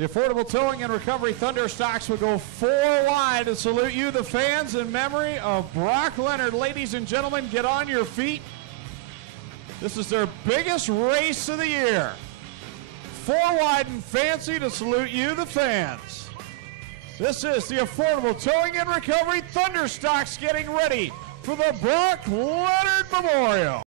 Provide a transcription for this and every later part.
The Affordable Towing and Recovery Thunderstocks will go 4 wide to salute you, the fans, in memory of Brock Leonard. Ladies and gentlemen, get on your feet. This is their biggest race of the year. 4 wide and fancy to salute you, the fans. This is the Affordable Towing and Recovery Thunderstocks getting ready for the Brock Leonard Memorial.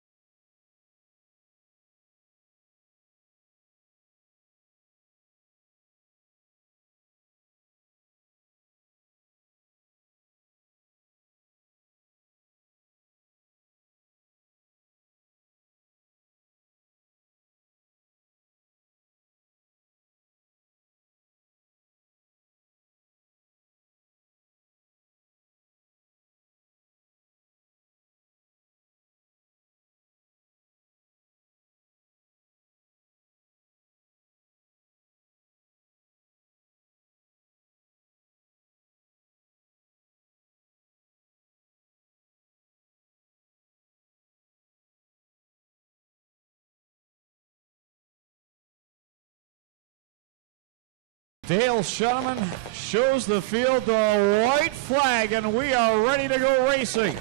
Dale Shuneman shows the field the white flag, and we are ready to go racing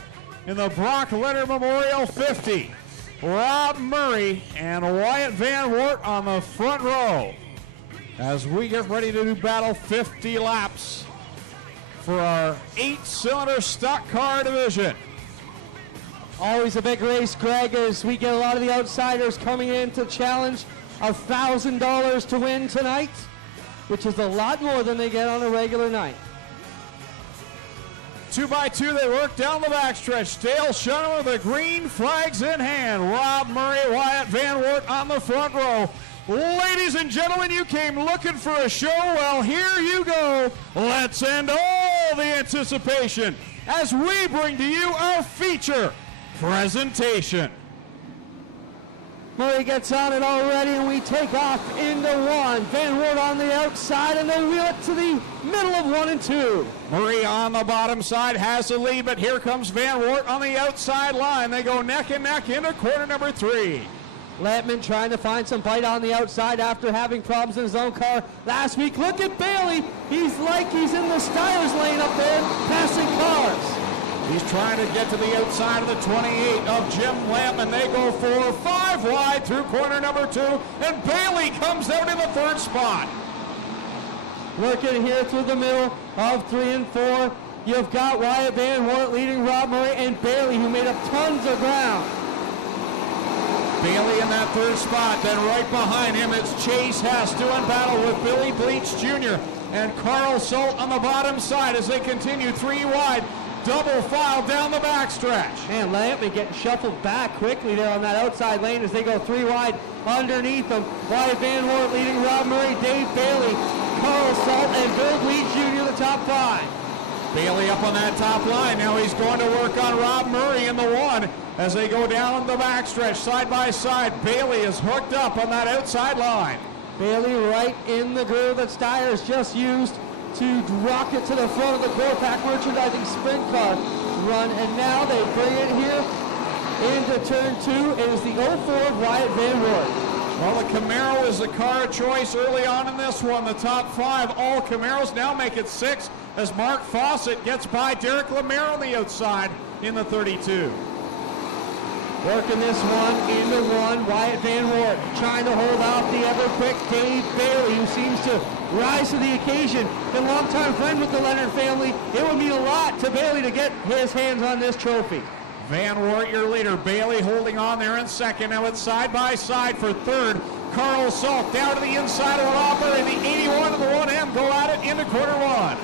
in the Brock Leonard Memorial 50. Rob Murray and Wyatt Van Wert on the front row as we get ready to do battle 50 laps for our 8-cylinder stock car division. Always a big race, Greg, as we get a lot of the outsiders coming in to challenge $1,000 to win tonight, which is a lot more than they get on a regular night. 2 by 2, they work down the backstretch. Dale Shuneman with the green flags in hand. Rob Murray, Wyatt Van Wert on the front row. Ladies and gentlemen, you came looking for a show. Well, here you go. Let's end all the anticipation as we bring to you our feature presentation. Murray gets on it already, and we take off into 1. Van Wert on the outside, and they wheel it to the middle of 1 and 2. Murray on the bottom side has the lead, but here comes Van Wert on the outside line. They go neck and neck into corner number 3. Lampman trying to find some bite on the outside after having problems in his own car last week. Look at Bailey. He's like he's in the Styres lane up there, passing cars. He's trying to get to the outside of the 28 of Jim Lampman. They go 4, 5 wide through corner number 2, and Bailey comes out in the 3rd spot. Working here through the middle of 3 and 4. You've got Wyatt Van Wert leading Rob Murray and Bailey, who made up tons of ground. Bailey in that 3rd spot. Then right behind him, it's Chase Hess doing battle with Billy Bleach Jr. and Carl Salt on the bottom side as they continue 3 wide. Double file down the backstretch. And Lampman getting shuffled back quickly there on that outside lane as they go 3 wide underneath them. Wyatt Van Wert leading Rob Murray, Dave Bailey, Carl Salt, and Bill Bleach Jr. the top 5. Bailey up on that top line. Now he's going to work on Rob Murray in the 1 as they go down the backstretch side by side. Bailey is hooked up on that outside line. Bailey right in the groove that Styres just used to rocket to the front of the Gore-Pack merchandising sprint car run, and now they bring it here into turn 2. It is the 04 of Wyatt Van Wert. Well, the Camaro is the car of choice early on in this one. The top 5 all Camaros now make it 6 as Mark Fawcett gets by Derek Lemare on the outside in the 32. Working this one into 1, Wyatt Van Wert trying to hold off the ever-quick Dave Bailey, who seems to rise to the occasion. And longtime friend with the Leonard family, it would mean a lot to Bailey to get his hands on this trophy. Van Wert, your leader. Bailey holding on there in 2nd. Now it's side by side for 3rd. Carl Salt down to the inside of the Robber, and the 81 of the 1M go at it into corner 1.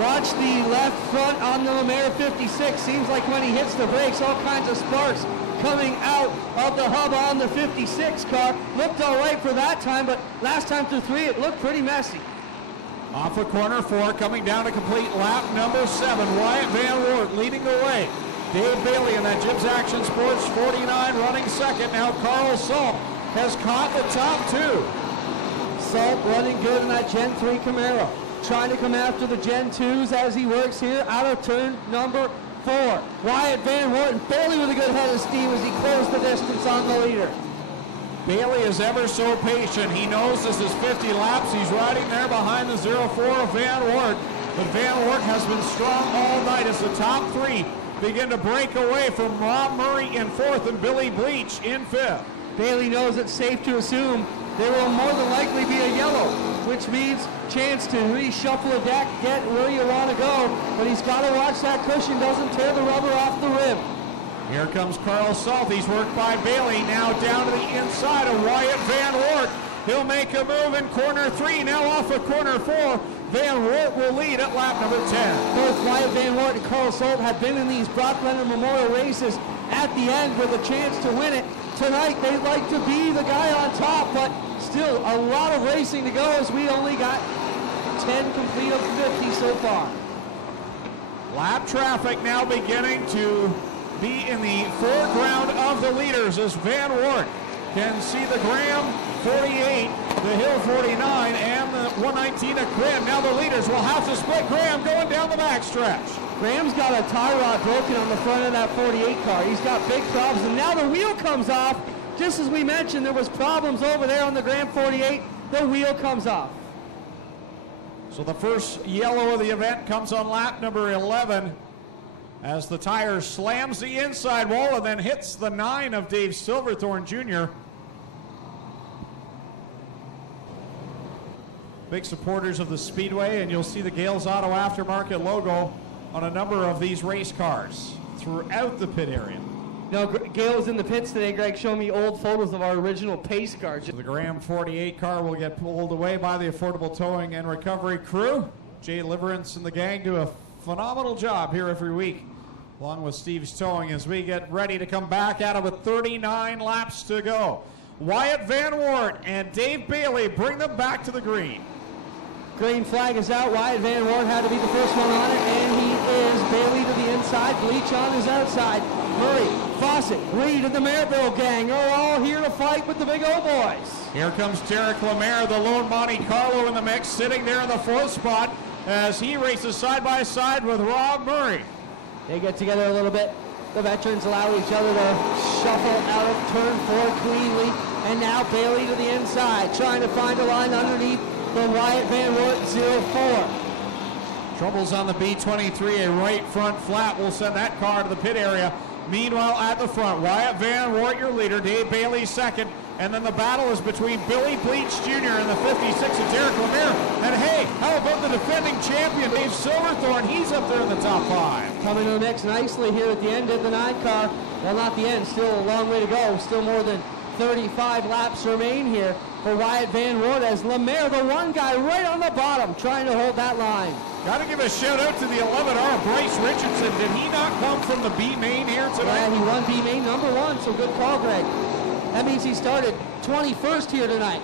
Watch the left front on the Lemare 56. Seems like when he hits the brakes, all kinds of sparks coming out of the hub on the 56 car. Looked all right for that time, but last time through 3, it looked pretty messy. Off of corner 4, coming down to complete lap number 7. Wyatt Van Wert leading the way. Dave Bailey in that Jibs Action Sports 49 running 2nd. Now Carl Salt has caught the top 2. Salt running good in that Gen 3 Camaro. Trying to come after the Gen 2s as he works here out of turn number 4. Wyatt Van Wert and Bailey with a good head of steam as he closed the distance on the leader. Bailey is ever so patient. He knows this is 50 laps. He's riding there behind the 04 of Van Wert. But Van Wert has been strong all night as the top three begin to break away from Rob Murray in fourth and Billy Bleach in fifth. Bailey knows it's safe to assume there will more than likely be a yellow, which means chance to reshuffle a deck, get where you want to go, but he's got to watch that cushion doesn't tear the rubber off the rim. Here comes Carl Salt. He's worked by Bailey. Now down to the inside of Wyatt Van Wert. He'll make a move in corner three. Now off of corner four. Van Wert will lead at lap number 10. Both Wyatt Van Wert and Carl Salt have been in these Brock Leonard Memorial races at the end with a chance to win it. Tonight they'd like to be the guy on top, but still a lot of racing to go as we only got 10 complete of 50 so far. Lap traffic now beginning to be in the foreground of the leaders as Van Wert can see the Graham 48, the Hill 49, and the 119 of Graham. Now the leaders will have to split. Graham going down the backstretch. Graham's got a tie rod broken on the front of that 48 car. He's got big problems, and now the wheel comes off. Just as we mentioned, there was problems over there on the Graham 48. The wheel comes off. So the first yellow of the event comes on lap number 11 as the tire slams the inside wall and then hits the 9 of Dave Silverthorne Jr. Big supporters of the Speedway, and you'll see the Gales Auto Aftermarket logo on a number of these race cars throughout the pit area. No, Gail was in the pits today, Greg, showing me old photos of our original pace cars. The Graham 48 car will get pulled away by the Affordable Towing and Recovery crew. Jay Liverance and the gang do a phenomenal job here every week, along with Steve's Towing, as we get ready to come back at it with 39 laps to go. Wyatt Van Wert and Dave Bailey bring them back to the green. Green flag is out. Wyatt Van Wert had to be the first one on it, and he is. Bailey to the inside, Bleach on his outside. Murray, Fawcett, Reed, and the Mareville gang are all here to fight with the big O boys. Here comes Derek Lemaire, the lone Monte Carlo in the mix, sitting there in the fourth spot as he races side by side with Rob Murray. They get together a little bit. The veterans allow each other to shuffle out of turn four cleanly, and now Bailey to the inside, trying to find a line underneath the Wyatt Van Wert 04. Troubles on the B23, a right front flat will send that car to the pit area. Meanwhile, at the front, Wyatt Van Wert, your leader, Dave Bailey second, and then the battle is between Billy Bleach Jr. and the 56 of Derek Lemaire. And hey, how about the defending champion, Dave Silverthorne? He's up there in the top 5. Coming to the mix nicely here at the end of the 9 car. Well, not the end, still a long way to go. Still more than 35 laps remain here for Wyatt Van Wert as Lemaire, the one guy right on the bottom, trying to hold that line. Got to give a shout out to the 11R, Bryce Richardson. Did he not come from the B main here tonight? Yeah, he won B main number 1, so good call, Greg. That means he started 21st here tonight.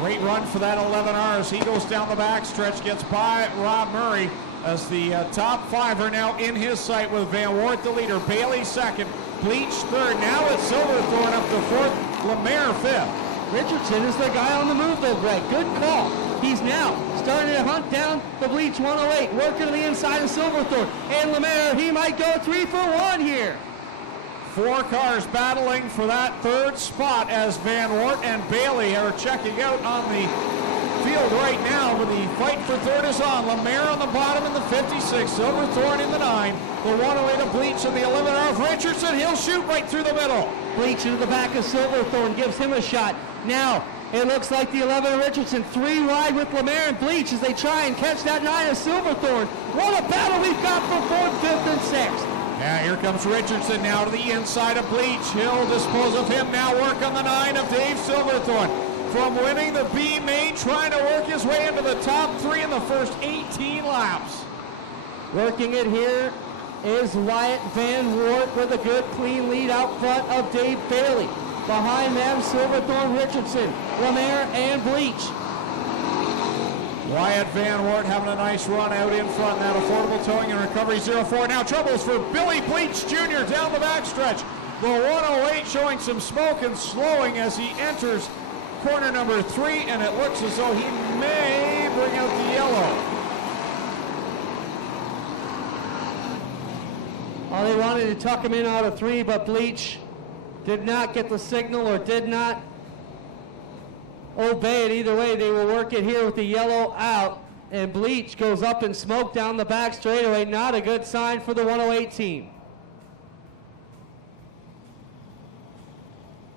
Great run for that 11R as he goes down the backstretch, gets by Rob Murray as the top 5 are now in his sight with Van Wert the leader, Bailey second, Bleach third. Now it's Silverthorne up to 4th, Lemaire 5th. Richardson is the guy on the move though, Greg. Good call. He's now starting to hunt down the Bleach 108, working to the inside of Silverthorne. And Lemaire, he might go 3 for 1 here. 4 cars battling for that 3rd spot as Van Wert and Bailey are checking out on the field right now, but the fight for 3rd is on. Lemaire on the bottom in the 56, Silverthorne in the 9, the 108 of Bleach and the 11R of Richardson. He'll shoot right through the middle. Bleach into the back of Silverthorne gives him a shot. Now it looks like the 11 of Richardson, 3 wide with Lemaire and Bleach as they try and catch that 9 of Silverthorne. What a battle we've got for 4th, 5th, and 6th. Yeah, here comes Richardson now to the inside of Bleach. He'll dispose of him now, work on the 9 of Dave Silverthorne. From winning the B main, trying to work his way into the top 3 in the first 18 laps. Working it here is Wyatt Van Wert with a good clean lead out front of Dave Bailey. Behind them, Silverthorne, Richardson, Lemaire, and Bleach. Wyatt Van Wert having a nice run out in front. That Affordable Towing and Recovery 04. Now troubles for Billy Bleach Jr. down the backstretch. The 108 showing some smoke and slowing as he enters corner number 3, and it looks as though he may bring out the yellow. Oh, they wanted to tuck him in out of 3, but Bleach did not get the signal or did not obey it. Either way, they will work it here with the yellow out, and Bleach goes up in smoke down the back straightaway. Not a good sign for the 108 team.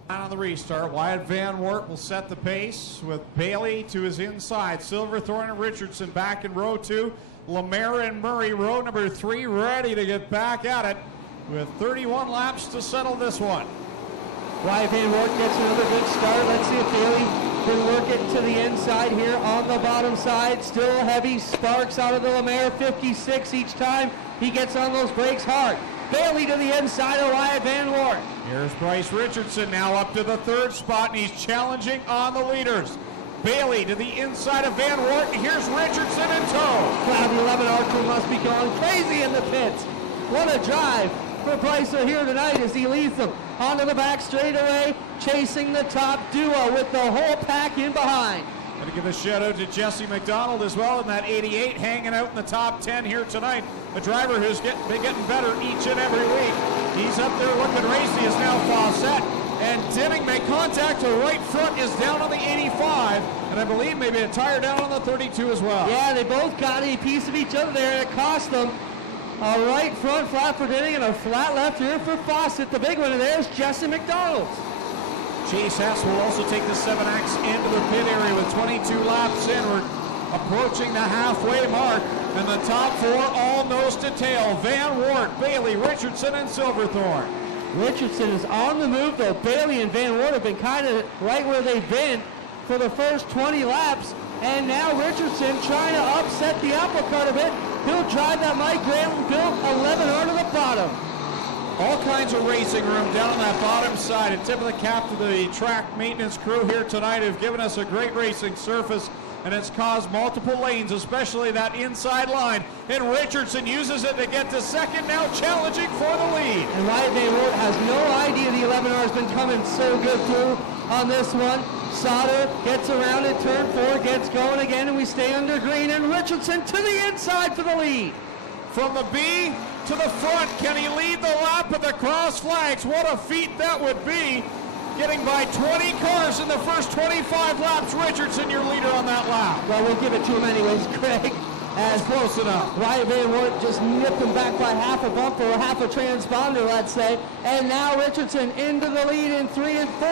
On the restart, Wyatt Van Wert will set the pace with Bailey to his inside. Silverthorne and Richardson back in row 2. Lemaire and Murray, row number 3, ready to get back at it with 31 laps to settle this one. Wyatt Van Wert gets another good start. Let's see if Bailey can work it to the inside here on the bottom side. Still heavy sparks out of the Lemaire, 56 each time he gets on those brakes hard. Bailey to the inside of Wyatt Van Wert. Here's Bryce Richardson now up to the 3rd spot, and he's challenging on the leaders. Bailey to the inside of Van Wert, and here's Richardson in tow. Wow, the 11R crew must be going crazy in the pits. What a drive for Bryce here tonight as he leads them onto the back straightaway, chasing the top duo with the whole pack in behind. Going to give a shout out to Jesse McDonald as well in that 88, hanging out in the top 10 here tonight. A driver who's been getting better each and every week. He's up there looking racy, is now Fawcett. And Dinning make contact to right front, is down on the 85. And I believe maybe a tire down on the 32 as well. Yeah, they both got a piece of each other there. It cost them a right front flat for Dinning and a flat left here for Fawcett. The big winner there is Jesse McDonald. Chase Hess will also take the 7X into the pit area with 22 laps in. We're approaching the halfway mark, and the top 4 all nose to tail. Van Wert, Bailey, Richardson, and Silverthorne. Richardson is on the move, though. Bailey and Van Wert have been kind of right where they've been for the first 20 laps, and now Richardson trying to upset the apple cart a bit. He'll drive that Mike Graham built 11R to the bottom. All kinds of racing room down on that bottom side. A tip of the cap to the track maintenance crew here tonight who've given us a great racing surface, and it's caused multiple lanes, especially that inside line. And Richardson uses it to get to second, now challenging for the lead. And Wyatt Van Wert has no idea the 11R has been coming so good through on this one. Sauter gets around at turn 4, gets going again, and we stay under green, and Richardson to the inside for the lead. From the B to the front, can he lead the lap at the cross flags? What a feat that would be. Getting by 20 cars in the first 25 laps. Richardson, your leader on that lap. Well, we'll give it to him anyways, Craig. As close enough. Wyatt Van Wert just nipped him back by half a bumper or half a transponder, let's say. And now Richardson into the lead in 3 and 4.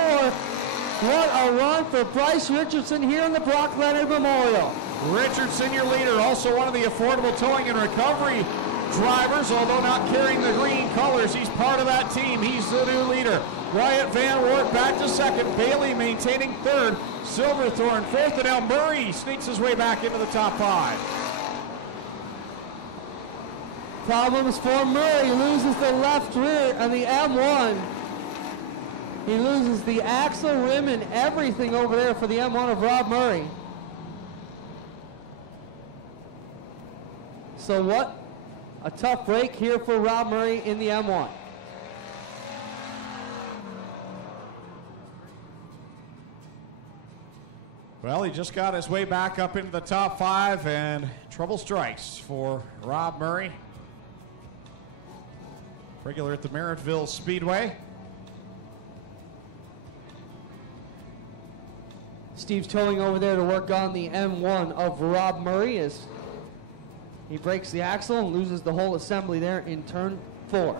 What a run for Bryce Richardson here in the Brock Leonard Memorial. Richardson, your leader, also one of the affordable towing and recovery drivers, although not carrying the green colors. He's part of that team. He's the new leader. Wyatt Van Wert back to second. Bailey maintaining 3rd. Silverthorne 4th, and now Murray sneaks his way back into the top 5. Problems for Murray. He loses the left rear on the M1. He loses the axle, rim, and everything over there for the M1 of Rob Murray. So what a tough break here for Rob Murray in the M1. Well, he just got his way back up into the top 5, and trouble strikes for Rob Murray. Regular at the Merrittville Speedway. Steve's towing over there to work on the M1 of Rob Murray as he breaks the axle and loses the whole assembly there in turn 4.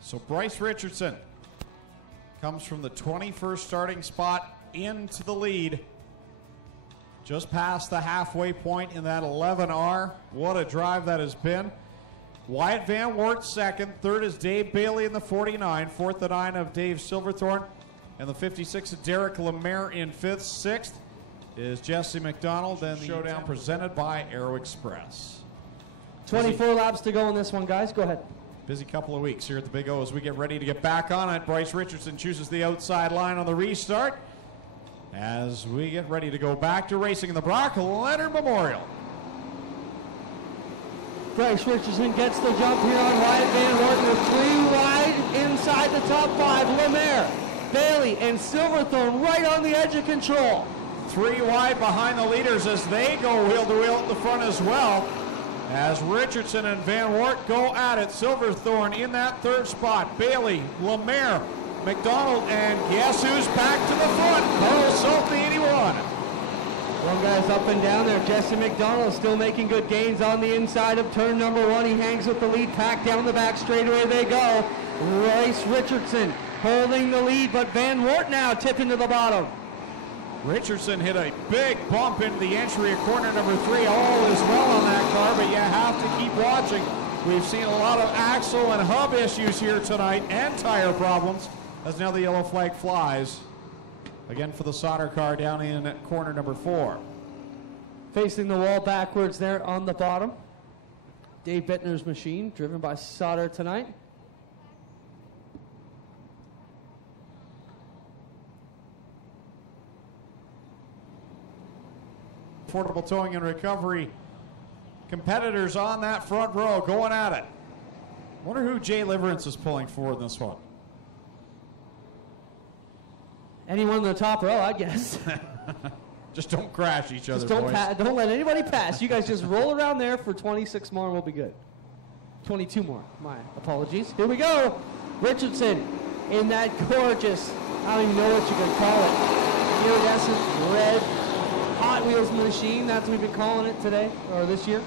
So Bryce Richardson comes from the 21st starting spot into the lead. Just past the halfway point in that 11R. What a drive that has been. Wyatt Van Wert second. 3rd is Dave Bailey in the 49. 4th and 9 of Dave Silverthorne. And the 56 of Derek Lemaire in 5th. 6th is Jesse McDonald. And the showdown presented by Aero Express. 24 laps to go in this one, guys. Go ahead. Busy couple of weeks here at the Big O as we get ready to get back on it. Bryce Richardson chooses the outside line on the restart as we get ready to go back to racing in the Brock Leonard Memorial. Bryce Richardson gets the jump here on Wyatt Van Wert with 3 wide inside the top 5. Lemaire, Bailey, and Silverthorne right on the edge of control. 3 wide behind the leaders as they go wheel to wheel at the front as well. As Richardson and Van Wart go at it. Silverthorne in that 3rd spot. Bailey, Lemaire, McDonald, and guess who's back to the front? Carl Salt, the 81. One guy's up and down there. Jesse McDonald still making good gains on the inside of turn number 1. He hangs with the lead pack down the back straightaway they go. Bryce Richardson holding the lead, but Van Wart now tipping to the bottom. Richardson hit a big bump into the entry of corner number 3. All is well on that car, but you have to keep watching. We've seen a lot of axle and hub issues here tonight and tire problems as now the yellow flag flies. Again for the Sauter car down in corner number 4. Facing the wall backwards there on the bottom. Dave Bittner's machine, driven by Sauter tonight. Affordable Towing and Recovery competitors on that front row going at it. Wonder who Jay Liverance is pulling for in this one. Anyone in the top row, I guess. Just don't crash each other, Just don't, boys. don't let anybody pass. You guys just roll around there for 26 more and we'll be good. 22 more. My apologies. Here we go. Richardson in that gorgeous, I don't even know what you could call it, iridescent red Hot Wheels machine. That's what we've been calling it today, or this year.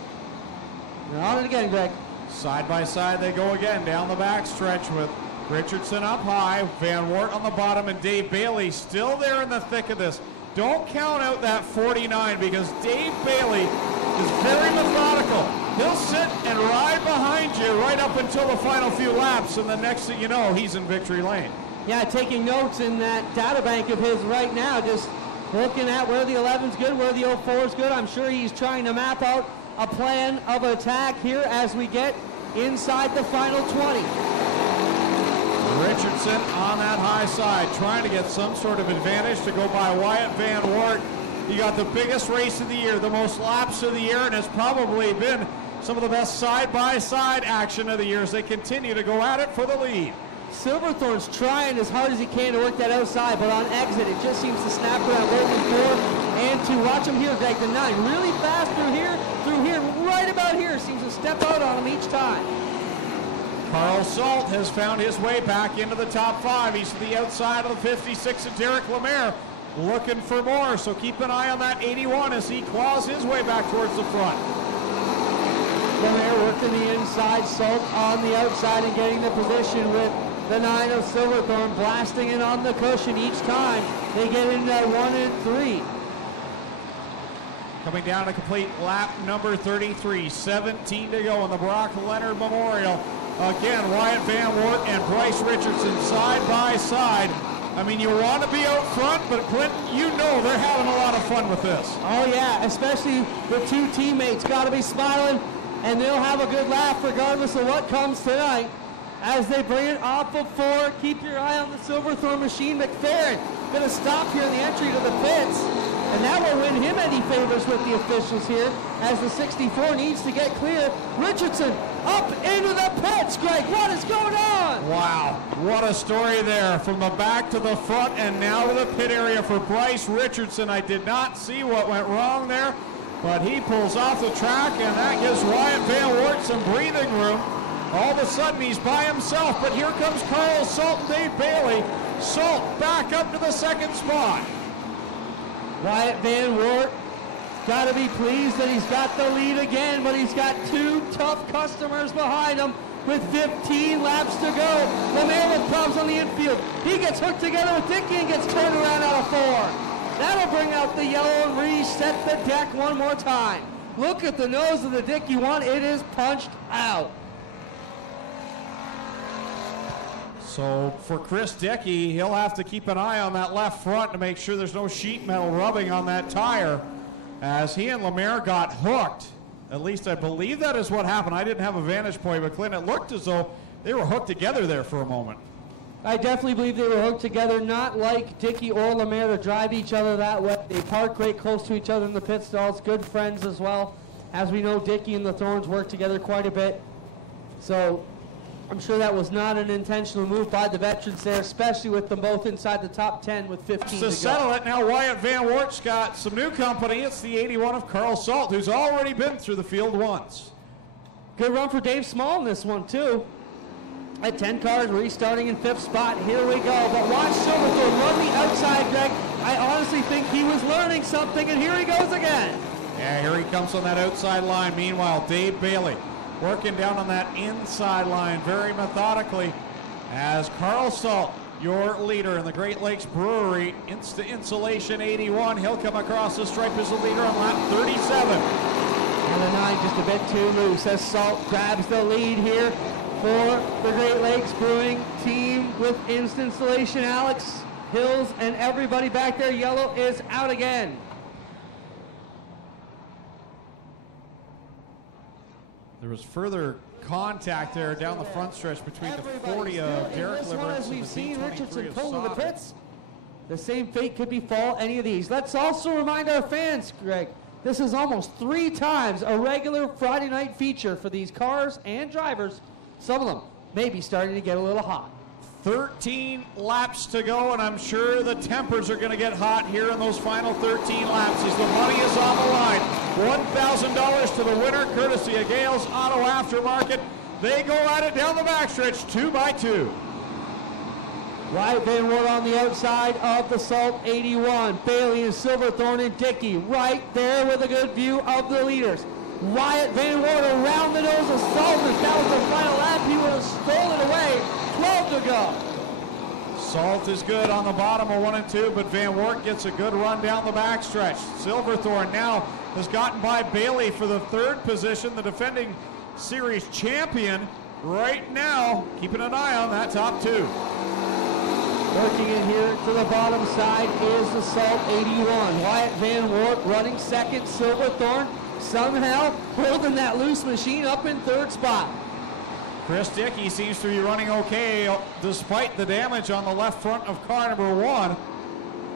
We're on it again, Greg. Side by side they go again down the back stretch with Richardson up high, Van Wart on the bottom, and Dave Bailey still there in the thick of this. Don't count out that 49 because Dave Bailey is very methodical. He'll sit and ride behind you right up until the final few laps, and the next thing you know, he's in victory lane. Yeah, taking notes in that data bank of his right now, just looking at where the 11's good, where the 04's good. I'm sure he's trying to map out a plan of attack here as we get inside the final 20. Richardson on that high side, trying to get some sort of advantage to go by Wyatt Van Wart. He got the biggest race of the year, the most laps of the year, and it's probably been some of the best side-by-side action of the year as they continue to go at it for the lead. Silverthorne's trying as hard as he can to work that outside, but on exit, it just seems to snap around both and 4 and 2. Watch him here, Greg, the 9. Really fast through here, right about here. Seems to step out on him each time. Carl Salt has found his way back into the top 5. He's to the outside of the 56 of Derek Lemaire, looking for more, so keep an eye on that 81 as he claws his way back towards the front. Lemaire working the inside, Salt on the outside and getting the position with the 9 of Silverthorne blasting in on the cushion each time. They get into 1 and 3. Coming down to complete lap number 33, 17 to go in the Brock Leonard Memorial. Again, Wyatt Van Wart and Bryce Richardson side by side. I mean, you want to be out front, but Clint, you know they're having a lot of fun with this. Oh yeah, especially the 2 teammates got to be smiling, and they'll have a good laugh regardless of what comes tonight. As they bring it off of 4, keep your eye on the Silverthorne machine. McFerrin going to stop here in the entry to the pits, and that will win him any favors with the officials here as the 64 needs to get clear. Richardson up into the pits. Greg, what is going on? Wow, what a story there. From the back to the front and now to the pit area for Bryce Richardson. I did not see what went wrong there, but he pulls off the track, and that gives Wyatt Van Wart some breathing room. All of a sudden, he's by himself, but here comes Carl Salt and Dave Bailey. Salt back up to the 2nd spot. Wyatt Van Wart got to be pleased that he's got the lead again, but he's got 2 tough customers behind him with 15 laps to go. Lemaire with problems on the infield. He gets hooked together with Dickey and gets turned around out of 4. That'll bring out the yellow and reset the deck one more time. Look at the nose of the Dickey one. It is punched out. So for Chris Dickey, he'll have to keep an eye on that left front to make sure there's no sheet metal rubbing on that tire, as he and Lemaire got hooked. At least I believe that is what happened. I didn't have a vantage point, but Clint, it looked as though they were hooked together there for a moment. I definitely believe they were hooked together, not like Dickey or Lemaire to drive each other that way. They park right close to each other in the pit stalls, good friends as well. As we know, Dickey and the Thorns work together quite a bit. So I'm sure that was not an intentional move by the veterans there, especially with them both inside the top 10 with 15 to go. To settle it, now Wyatt Van Wort's got some new company. It's the 81 of Carl Salt, who's already been through the field once. Good run for Dave Small in this one, too. At 10 cars, restarting in 5th spot. Here we go. But watch Silverthorne run the outside, Greg. I honestly think he was learning something, and here he goes again. Yeah, here he comes on that outside line. Meanwhile, Dave Bailey working down on that inside line very methodically as Carl Salt, your leader in the Great Lakes Brewery Insulation 81. He'll come across the stripe as the leader on lap 37. And the 9 just a bit too loose as Salt grabs the lead here for the Great Lakes Brewing team with Insulation. Alex Hills and everybody back there. Yellow is out again. There was further contact there down the front stretch between the 40 of Derek Liverance as and we've the seen B23 Richardson of pull to the Sauter. pits. The same fate could befall any of these. Let's also remind our fans, Greg, this is almost 3 times a regular Friday night feature for these cars and drivers. Some of them may be starting to get a little hot. 13 laps to go, and I'm sure the tempers are going to get hot here in those final 13 laps as the money is on the line. $1,000 to the winner, courtesy of Gales Auto Aftermarket. They go at it down the backstretch, 2 by 2. Wyatt Van Wert on the outside of the Salt 81. Bailey and Silverthorne and Dickey right there with a good view of the leaders. Wyatt Van Wert around the nose of Salt. If that was the final lap, he would have stolen away. 12 to go. Salt is good on the bottom of 1 and 2, but Van Wert gets a good run down the backstretch. Silverthorne now has gotten by Bailey for the 3rd position, the defending series champion. Right now, keeping an eye on that top 2. Working in here to the bottom side is the Salt 81. Wyatt Van Wert running 2nd. Silverthorne somehow holding that loose machine up in 3rd spot. Chris Dickey seems to be running okay despite the damage on the left front of car number 1.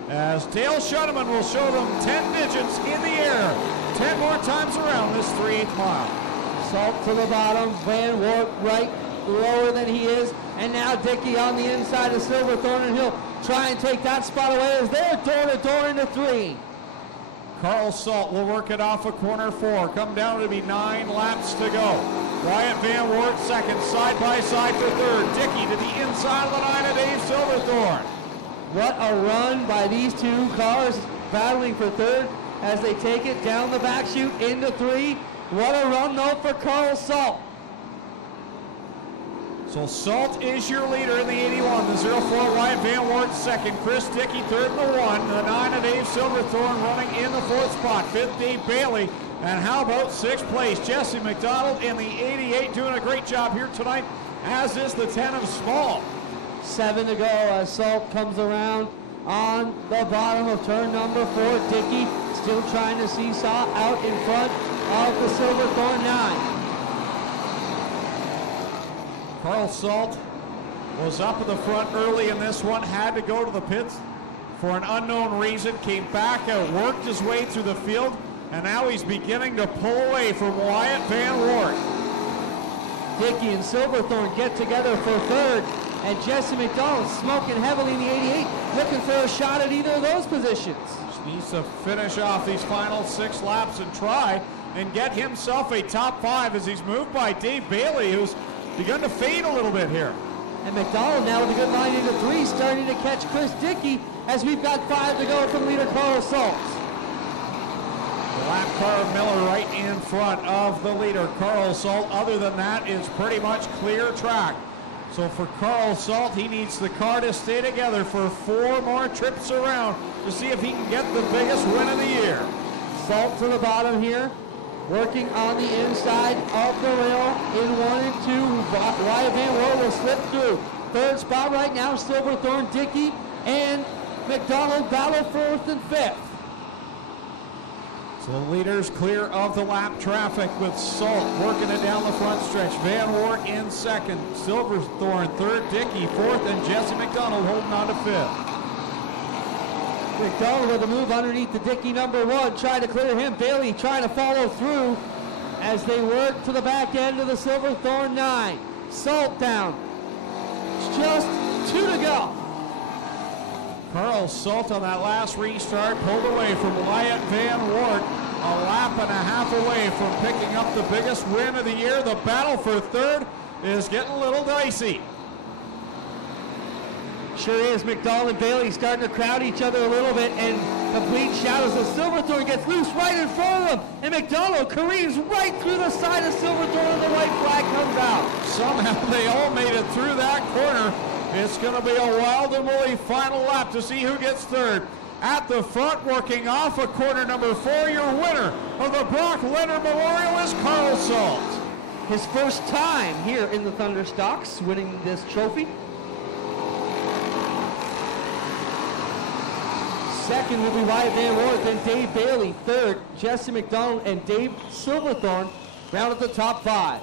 As Dale Shuneman will show them 10 digits in the air 10 more times around this 3/8 mile. Salt to the bottom, Van Wert right lower than he is, and now Dickey on the inside of Silverthorne, and he'll try and take that spot away as they're door to door into 3. Carl Salt will work it off of corner 4. Come down to be 9 laps to go. Wyatt Van Wert 2nd, side by side for 3rd. Dickey to the inside of the 9 of Dave Silverthorne. What a run by these 2 cars battling for 3rd as they take it down the back chute into 3. What a run though for Carl Salt. So Salt is your leader in the 81. The 04 Wyatt Van Wert 2nd. Chris Dickey 3rd in the 1. The 9 of Dave Silverthorne running in the 4th spot. 5th Dave Bailey. And how about 6th place? Jesse McDonald in the 88 doing a great job here tonight, as is the 10 of Small. 7 to go as Salt comes around on the bottom of turn number 4. Dickey still trying to seesaw out in front of the Silverthorne 9. Carl Salt was up at the front early in this one, had to go to the pits for an unknown reason, came back out, worked his way through the field, and now he's beginning to pull away from Wyatt Van Wert. Dickey and Silverthorne get together for 3rd, and Jesse McDonald smoking heavily in the 88, looking for a shot at either of those positions. Just needs to finish off these final 6 laps and try and get himself a top 5 as he's moved by Dave Bailey, who's begun to fade a little bit here. And McDonald now with a good line into 3, starting to catch Chris Dickey as we've got 5 to go from leader Carl Salt. The lap car of Miller right in front of the leader, Carl Salt. Other than that, it's pretty much clear track. So for Carl Salt, he needs the car to stay together for 4 more trips around to see if he can get the biggest win of the year. Salt to the bottom here, working on the inside of the rail in 1 and 2. Wyatt Van Wert will slip through. 3rd spot right now, Silverthorne, Dickey, and McDonald battle 4th and 5th. So the leaders clear of the lap traffic with Salt working it down the front stretch. Van Wert in 2nd, Silverthorne 3rd, Dickey 4th, and Jesse McDonald holding on to 5th. McDonald with a move underneath the Dickey number 1, trying to clear him. Bailey trying to follow through as they work to the back end of the Silverthorne 9. Salt down. It's just 2 to go. Carl Salt on that last restart pulled away from Wyatt Van Wart, a lap and a half away from picking up the biggest win of the year. The battle for third is getting a little dicey. Sure is. McDonald and Bailey starting to crowd each other a little bit, and complete shadows of Silverthorne gets loose right in front of them, and McDonald careens right through the side of Silverthorne, and the white flag comes out. Somehow they all made it through that corner. It's going to be a wild and woolly final lap to see who gets third. At the front, working off of corner number 4, your winner of the Brock Leonard Memorial is Carl Salt. His first time here in the Thunderstocks, winning this trophy. Second will be Wyatt Van Wart, then Dave Bailey. Third, Jesse McDonald and Dave Silverthorne round at the top 5.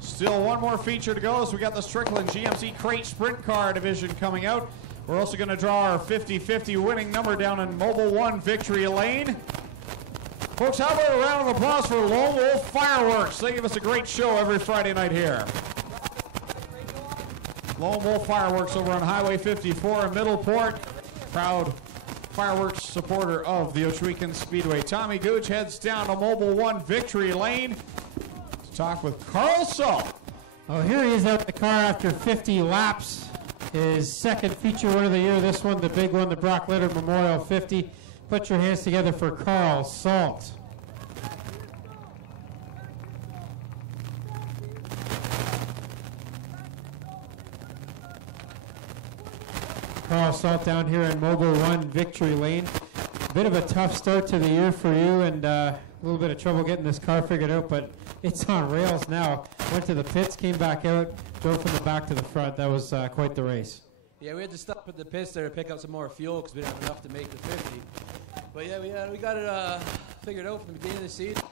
Still one more feature to go as we got the Strickland GMC Crate Sprint Car Division coming out. We're also going to draw our 50-50 winning number down in Mobile 1 Victory Lane. Folks, how about a round of applause for Lone Wolf Fireworks? They give us a great show every Friday night here. Lone Wolf Fireworks over on Highway 54 in Middleport. Proud fireworks supporter of the Ochweekon Speedway. Tommy Gooch heads down to Mobile 1 Victory Lane. Talk with Carl Salt. Oh, here he is out in the car after 50 laps. His second feature win of the year. This one, the big one, the Brock Leonard Memorial 50. Put your hands together for Carl Salt. Carl Salt down here in Mobile 1 Victory Lane. Bit of a tough start to the year for you, and a little bit of trouble getting this car figured out, but it's on rails now. Went to the pits, came back out, drove from the back to the front. That was quite the race. Yeah, we had to stop at the pits there to pick up some more fuel because we didn't have enough to make the 50. But yeah, we got it figured out from the beginning of the season.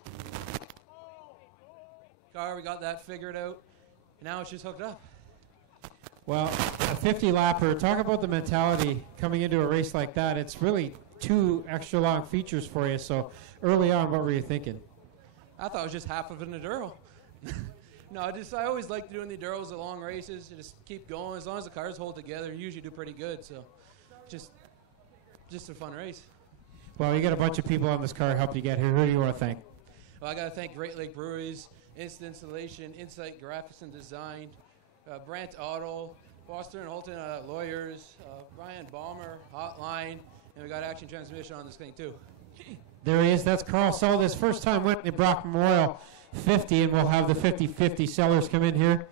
Car, we got that figured out, and now it's just hooked up. Well, a 50-lapper, talk about the mentality coming into a race like that. It's really 2 extra long features for you. So early on, what were you thinking? I thought it was just half of an enduro. No, I always like doing the enduros, the long races. You just keep going. As long as the cars hold together, you usually do pretty good. So just a fun race. Well, you got a bunch of people on this car help you get here. Who do you want to thank? Well, I got to thank Great Lake Breweries, Instant Installation, Insight Graphics and Design, Brant Auto, Foster and Holton Lawyers, Brian Balmer, Hotline, and we got Action Transmission on this thing too. There he is. That's Carl Salt. His first time winning the Brock Memorial 50, and we'll have the 50-50 sellers come in here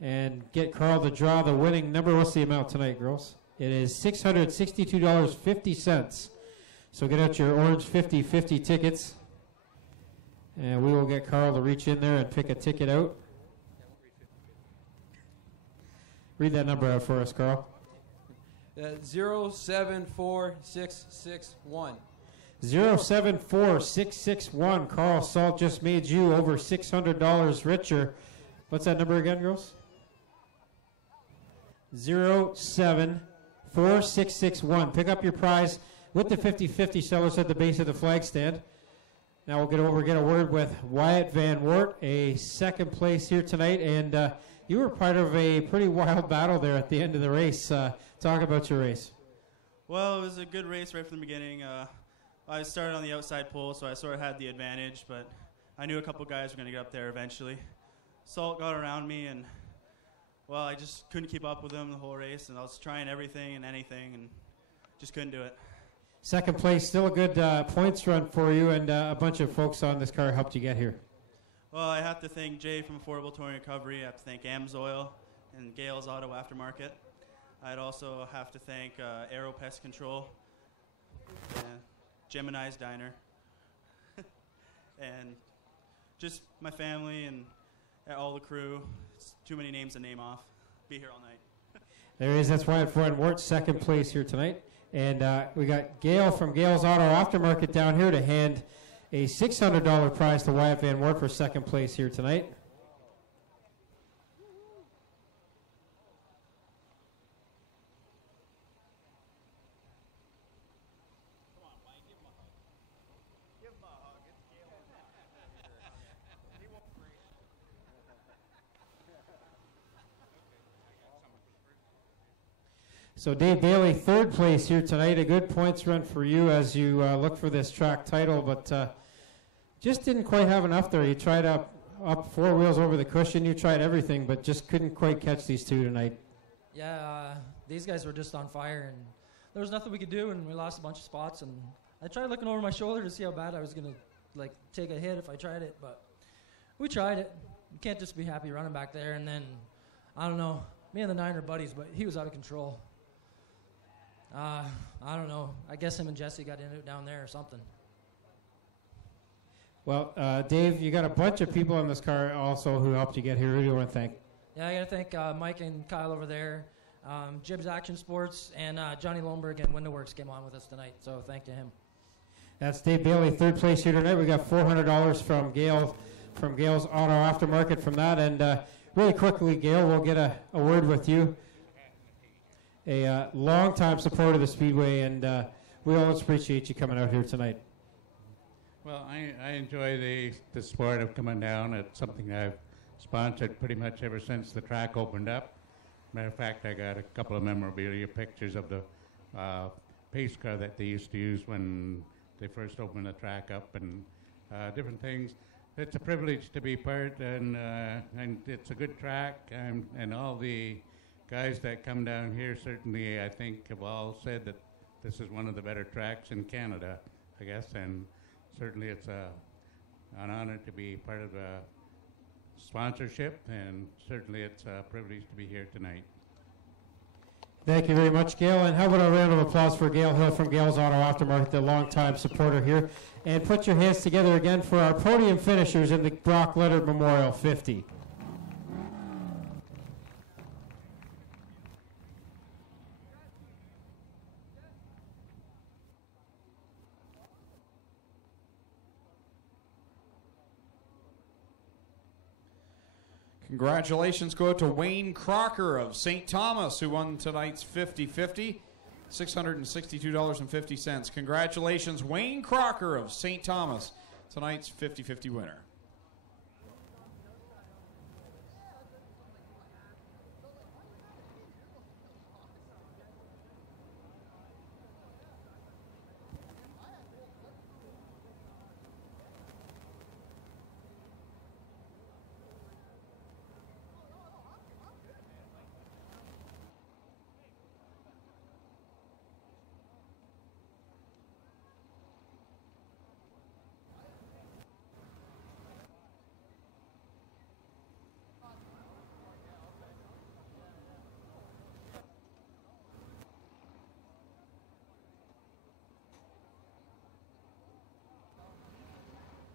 and get Carl to draw the winning number. What's the amount tonight, girls? It is $662.50. So get out your orange 50-50 tickets, and we will get Carl to reach in there and pick a ticket out. Read that number out for us, Carl. 074661. 074661. Carl Salt just made you over $600 richer. What's that number again, girls? 074661. Pick up your prize with the 50-50 sellers at the base of the flag stand. Now we'll get a word with Wyatt Van Wart, a second place here tonight, and you were part of a pretty wild battle there at the end of the race. Talk about your race. Well, it was a good race right from the beginning. I started on the outside pole, so I sort of had the advantage, but I knew a couple guys were going to get up there eventually. Salt got around me, and, well, I just couldn't keep up with him the whole race, and I was trying everything and anything, and just couldn't do it. Second place, still a good points run for you, and a bunch of folks on this car helped you get here. Well, I have to thank Jay from Affordable Touring Recovery. I have to thank AMSOIL and Gale's Auto Aftermarket. I'd also have to thank Aero Pest Control. Gemini's Diner. And just my family and all the crew. It's too many names to name off. Be here all night. There he is. That's Wyatt Van Wert, second place here tonight. And we got Gail from Gail's Auto Aftermarket down here to hand a $600 prize to Wyatt Van Wert for second place here tonight. So Dave Bailey, third place here tonight. A good points run for you as you look for this track title, but just didn't quite have enough there. You tried up four wheels over the cushion. You tried everything, but just couldn't quite catch these two tonight. Yeah, these guys were just on fire, and there was nothing we could do, and we lost a bunch of spots. And I tried looking over my shoulder to see how bad I was going to take a hit if I tried it, but we tried it. You can't just be happy running back there. And then, I don't know, me and the Niner buddies, but he was out of control. I don't know. I guess him and Jesse got into it down there or something. Well, Dave, you got a bunch of people in this car also who helped you get here. Who do you want to thank? Yeah, I got to thank Mike and Kyle over there, Jibs Action Sports, and Johnny Lomberg and Windowworks came on with us tonight, so thank to him. That's Dave Bailey, third place here tonight. We got $400 from Gail's Auto Aftermarket from that. And really quickly, Gail, we'll get a word with you. A long-time supporter of the Speedway, and we always appreciate you coming out here tonight. Well, I enjoy the sport of coming down. It's something I've sponsored pretty much ever since the track opened up. Matter of fact, I got a couple of memorabilia pictures of the pace car that they used to use when they first opened the track up, and different things. It's a privilege to be part, and it's a good track, and all the guys that come down here certainly, I think, have all said that this is one of the better tracks in Canada, I guess, and certainly it's an honor to be part of a sponsorship, and certainly it's a privilege to be here tonight. Thank you very much, Gail. And how about a round of applause for Gail Hill from Gail's Auto Aftermarket, the longtime supporter here. And put your hands together again for our podium finishers in the Brock Leonard Memorial 50. Congratulations go to Wayne Crocker of St. Thomas, who won tonight's 50-50, $662.50. Congratulations, Wayne Crocker of St. Thomas, tonight's 50-50 winner.